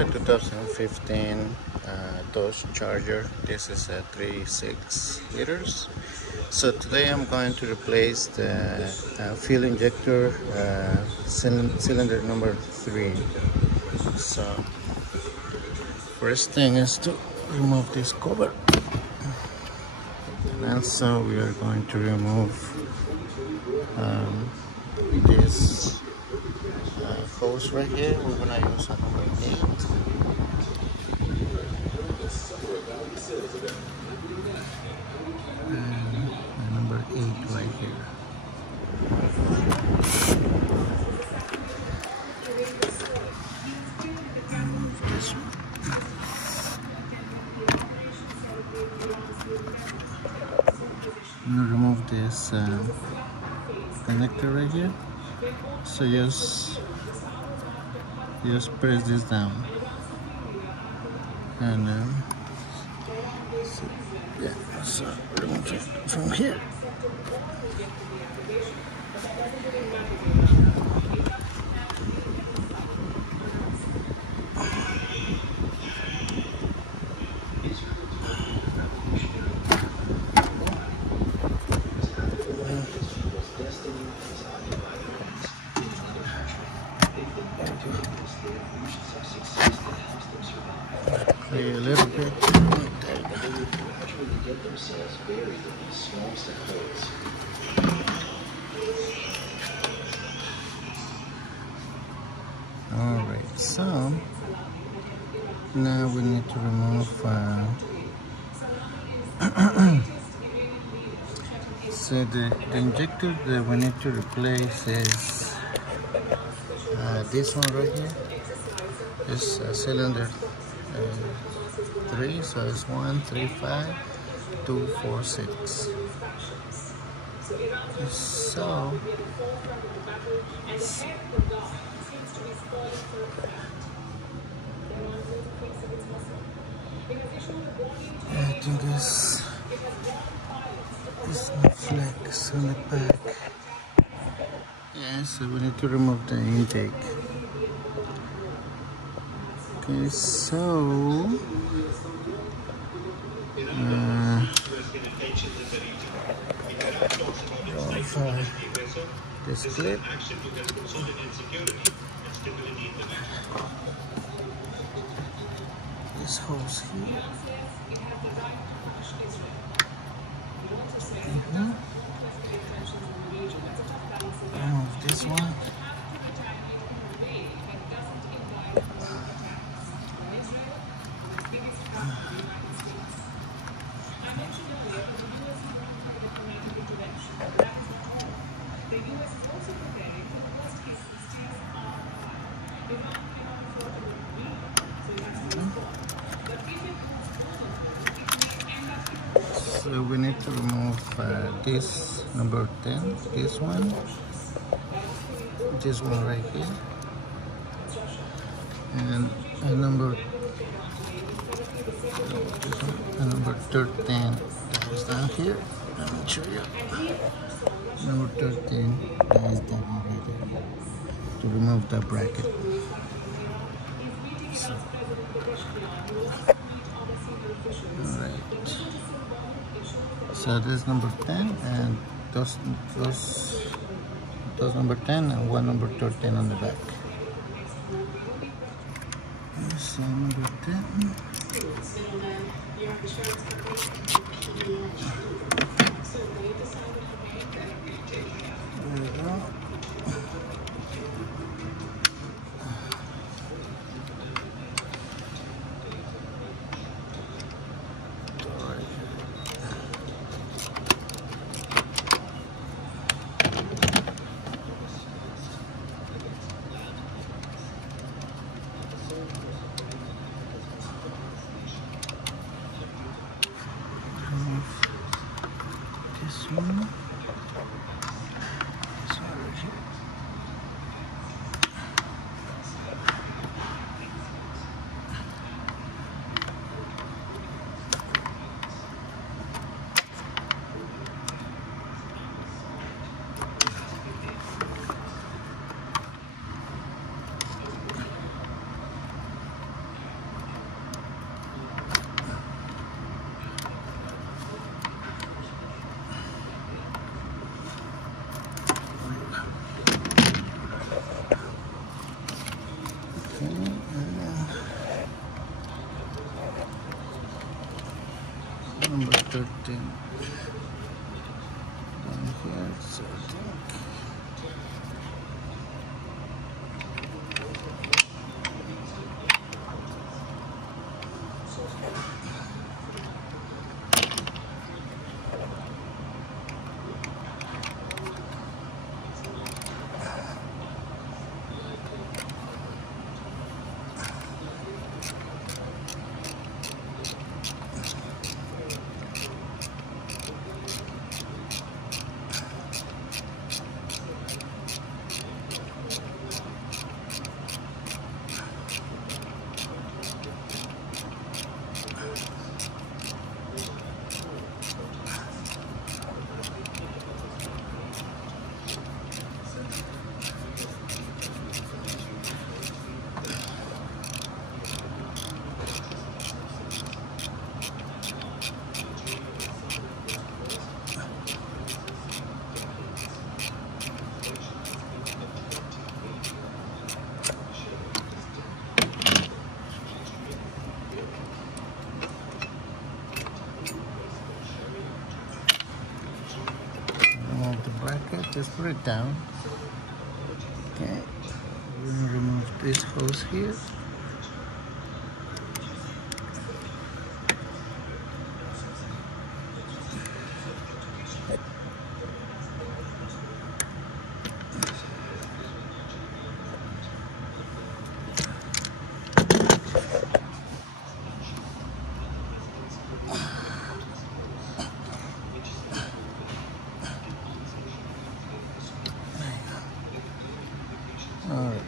a 2015 Dodge Charger. This is a 3.6 liters. So today I'm going to replace the fuel injector cylinder number 3. So first thing is to remove this cover, and also we are going to remove this hose right here. We're gonna use a number 8. And number 8 right here. This one. I'm gonna remove this connector right here. So just press this down, and so remove it from here. Play a little bit. Alright, so now we need to remove so the injector that we need to replace is this one right here. This cylinder 3, so it's 135246. So I think this flex on the back. Yeah, so we need to remove the intake. Okay, so this clip, this hose here, remove this one. So we need to remove this number 10, this one right here, and number 13 that is down here. Let me show you. Number 13 that is down right there, to remove the bracket. So, alright. So this is number 10, and those number 10 and one number 13 on the back. So number 10. There we go. This one right here. 13 down here, so remove the bracket, just put it down. Okay, we're gonna remove this hose here. Alright.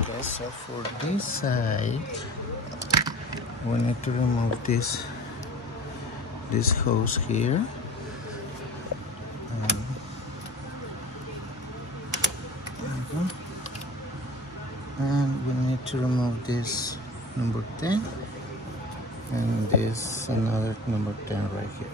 Okay, so for this side, we need to remove this hose here. And we need to remove this number 10 and this another number 10 right here.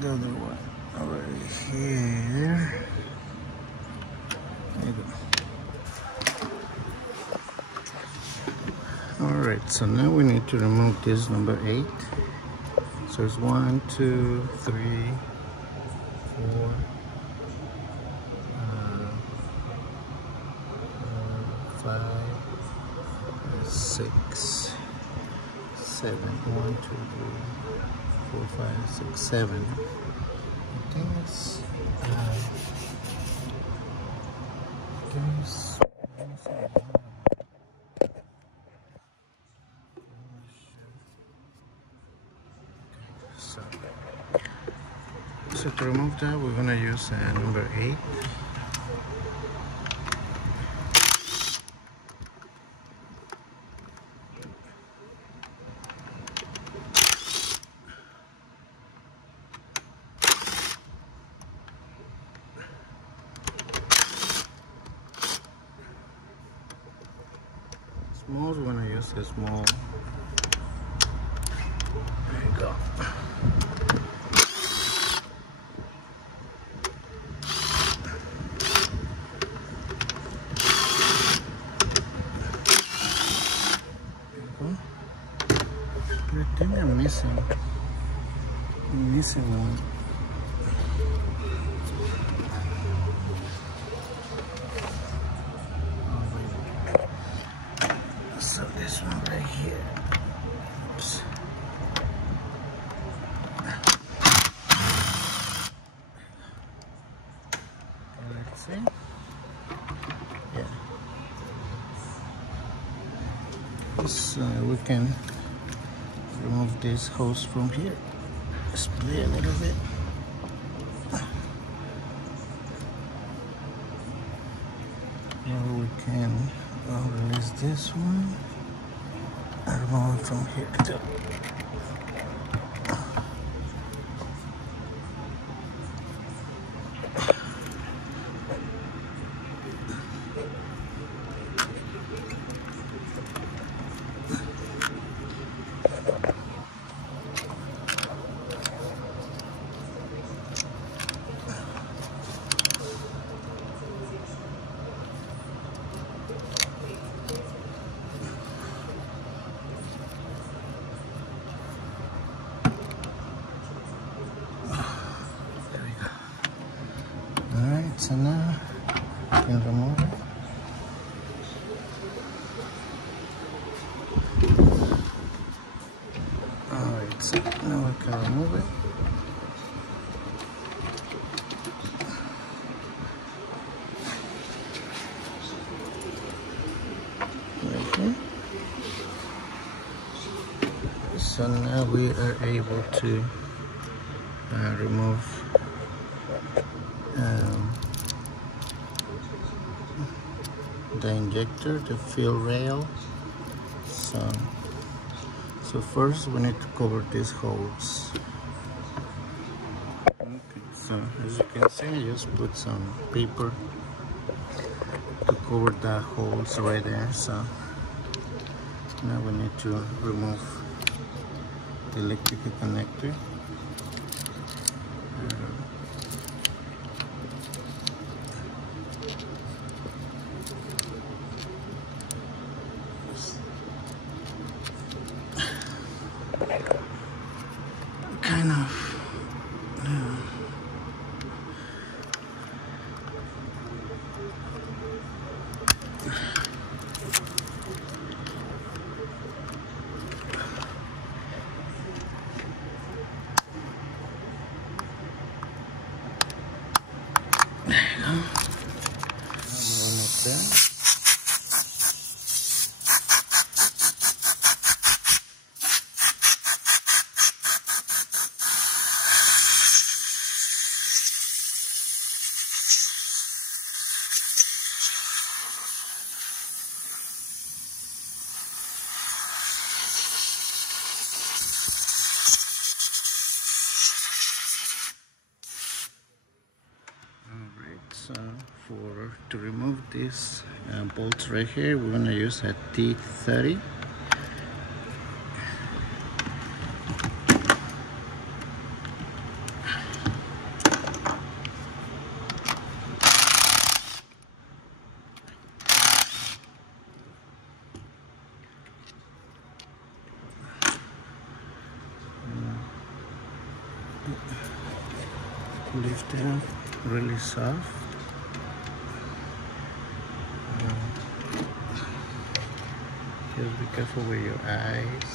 The other one over here. There you go. Alright, so now we need to remove this number 8. So it's 1, 2, 3, 4, 5, 6, 7. 1, 2, 3, 4, 5, 6, 7. I think it's so to remove that, we're gonna use number 8. Small, we're gonna use a small. There you go. I think I'm missing one. So this one right So we can remove this hose from here. Let's play a little bit. Or we can release this one and remove it from here too. Alright, so now we can remove it. Alright, so now we can remove it. Right here. So now we are able to remove the injector, the fill rail. So first we need to cover these holes. Okay, so as you can see, I just put some paper to cover the holes right there. So now we need to remove the electrical connector. Kind of there you go. So to remove this bolts right here, we're going to use a T30. Lift it up really soft. Just be careful with your eyes.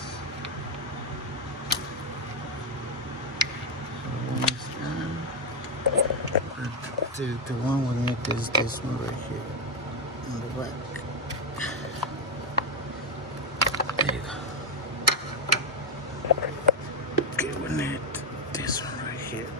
So one is done. The one we need is this one right here on the back. There you go. Okay, we need this one right here.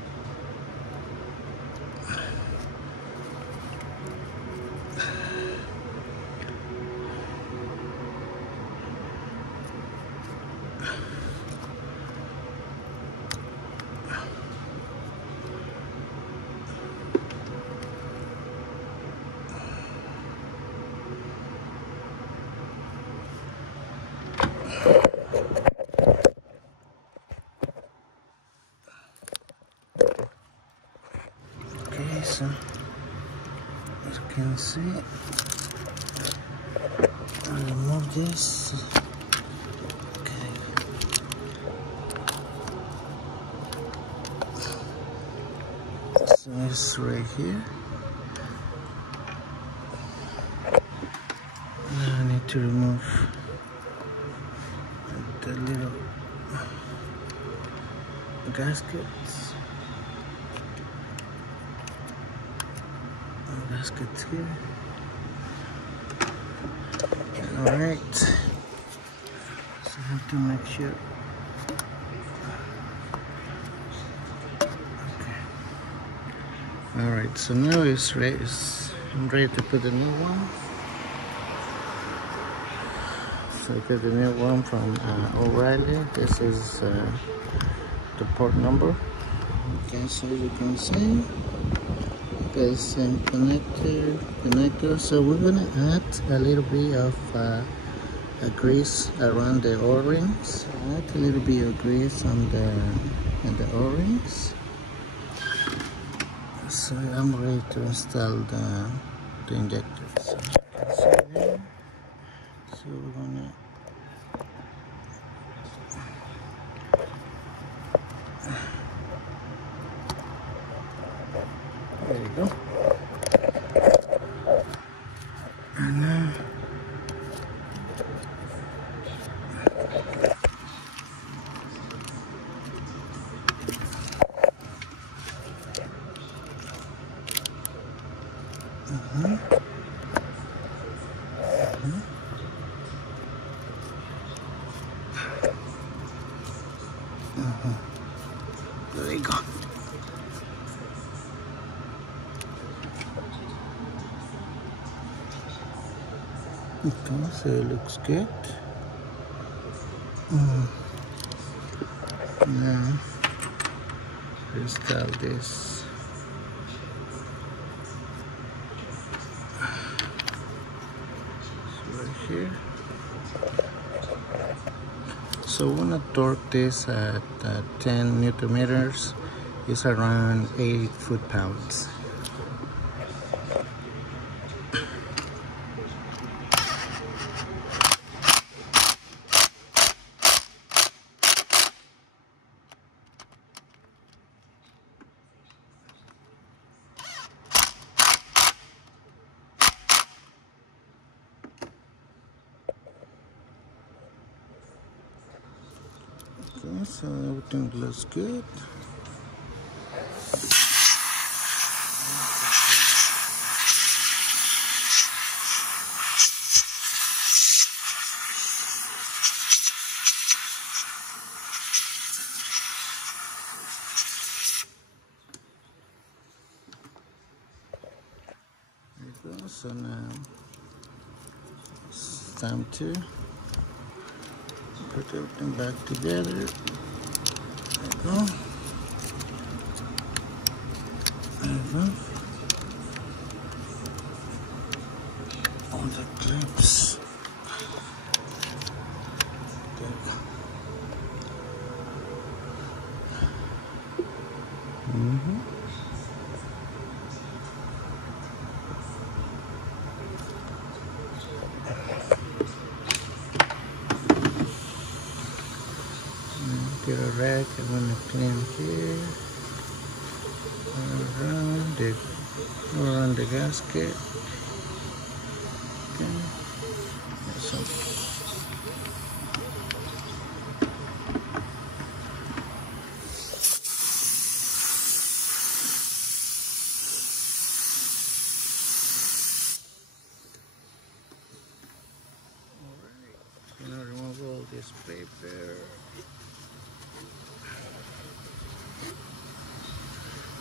Okay, so as you can see, I'll remove this. Okay. So it's right here. Now I need to remove the little gaskets. Gaskets here. All right. have to make sure. Okay. Alright, so now it's ready. I'm ready to put the new one. So I got the new one from O'Reilly. This is the port number. Okay, so you can see the same connector. So we're gonna add a little bit of grease around the O-rings. Add a little bit of grease on the O-rings. So I'm ready to install the injector. So you can see there. So we're gonna there you go. And now there you go. Okay, so it looks good. Now install this. So right here. So we're gonna torque this at 10 Newton meters. It's around 8 foot-pounds. Okay, so everything looks good. There you go. So now it's time to put everything back together. There you go. There you go. All the clips. There you go. Get a rag, I'm gonna clean here, around the gasket. Okay. So alright, now remove all this paper.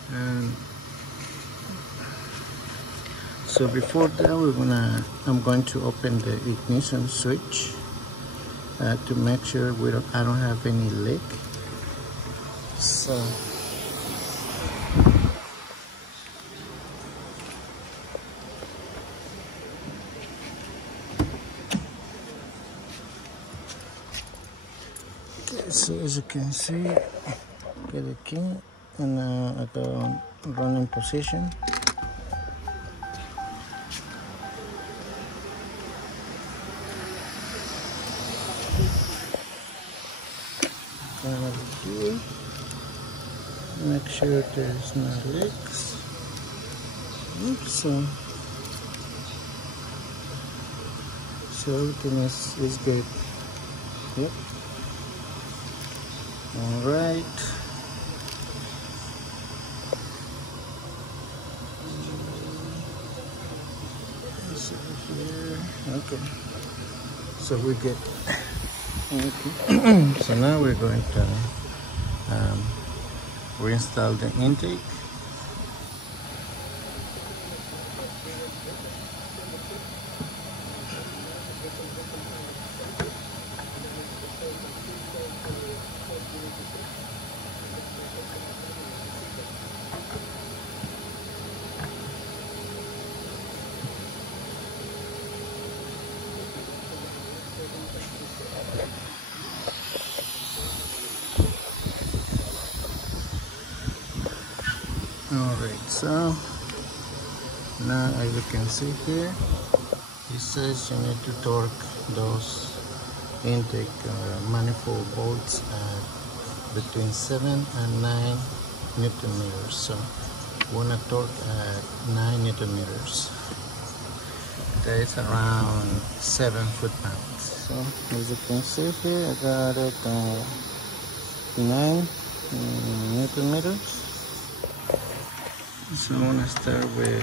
And so before that, I'm going to open the ignition switch to make sure I don't have any leak. So okay, so as you can see, get the key. And at the running position. Over here. Make sure there's no leaks. Oops, so everything is good. Yep. All right. Here. Okay, so we're good. Okay. So now we're going to reinstall the intake. Alright, so now as you can see here, it says you need to torque those intake manifold bolts at between 7 and 9 Newton meters. So you want to torque at 9 Newton meters. That is around 7 foot-pounds. So as you can see here, I got it 9 Newton meters. So I want to start with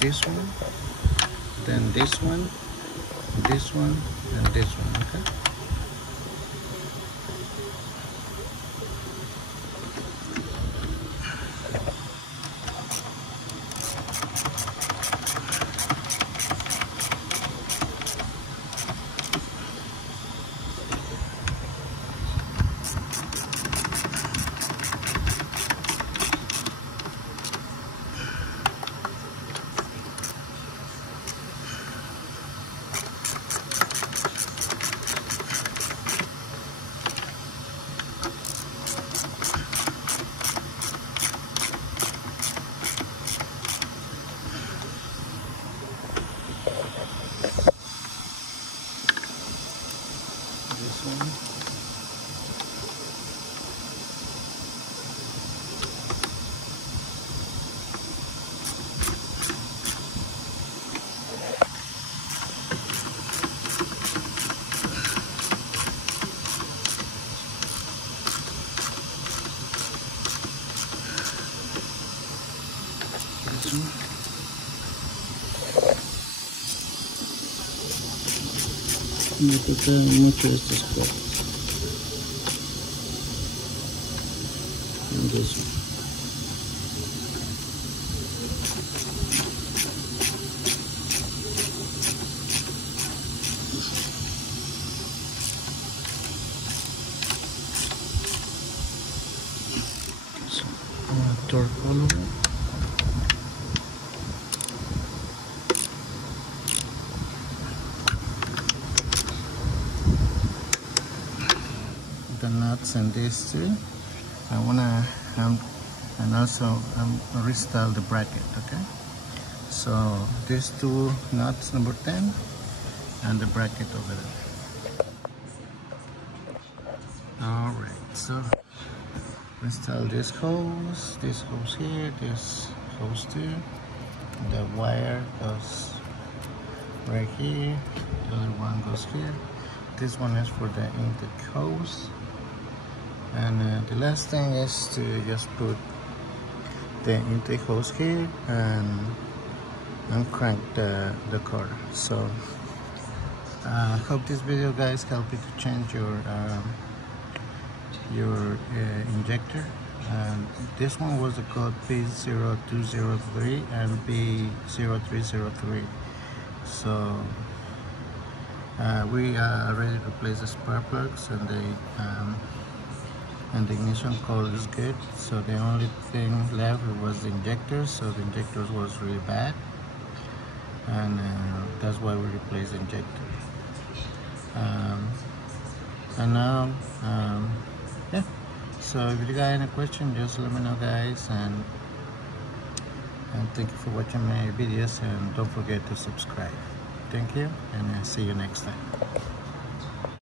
this one, then this one, and this one, okay? This one. This one. Mucho estos partes. And this one. So I'm going to torque all of it. The nuts and these two. I wanna and also restyle the bracket. Okay, so these two nuts, number 10, and the bracket over there. All right, so install this hose here, this hose too. The wire goes right here, the other one goes here. This one is for the intake hose. And the last thing is to just put the intake hose here and crank the car. So hope this video, guys, help you to change your injector. And this one was the code P0203 and P0303. So we already replaced the spark plugs, and the ignition coil is good. So the only thing left was the injector. So the injector was really bad, and that's why we replaced the injector. And now yeah, so if you got any question, just let me know, guys, and thank you for watching my videos, and don't forget to subscribe. Thank you, and I'll see you next time.